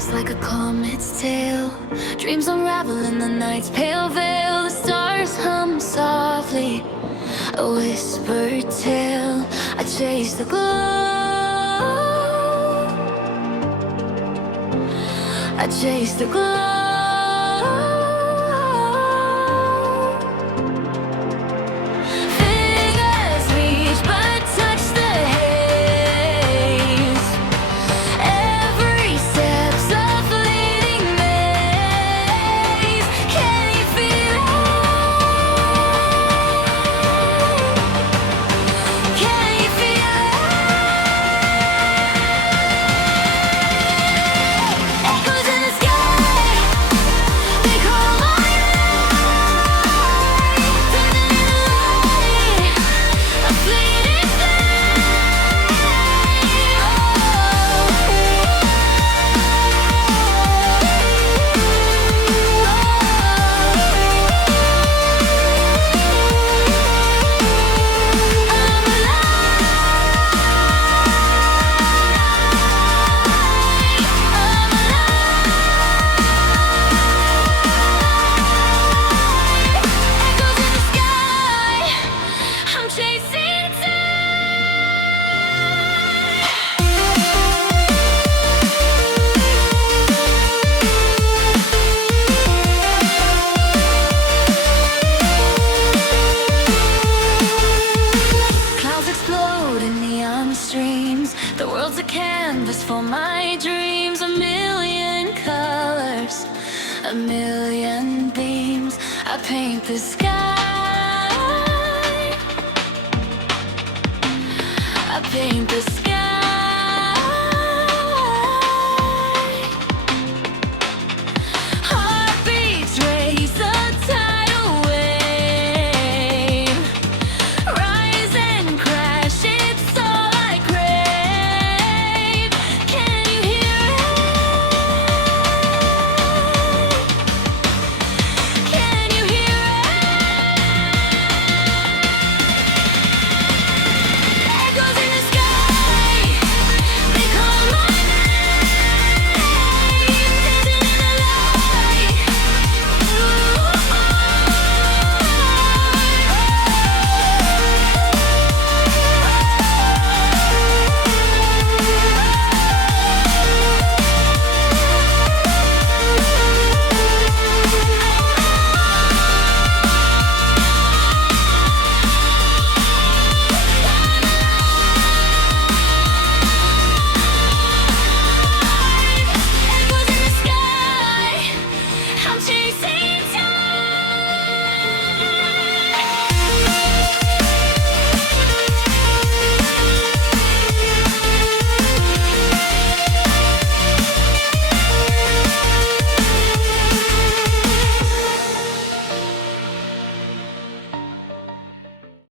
fast like a comet's tail. Dreams unravel in the night's pale veil. The stars hum softly, a whispered tale. I chase the glow, I chase the glow. Fingers reach but touch the haze. Every step's a fleeting maze. Can you feel it? Can you feel it? Echoes in the sky, they call my name. Turning into light, a fleeting streams. The world's a canvas for my dreams. A million colors, a million beams. I paint the sky, I paint the sky.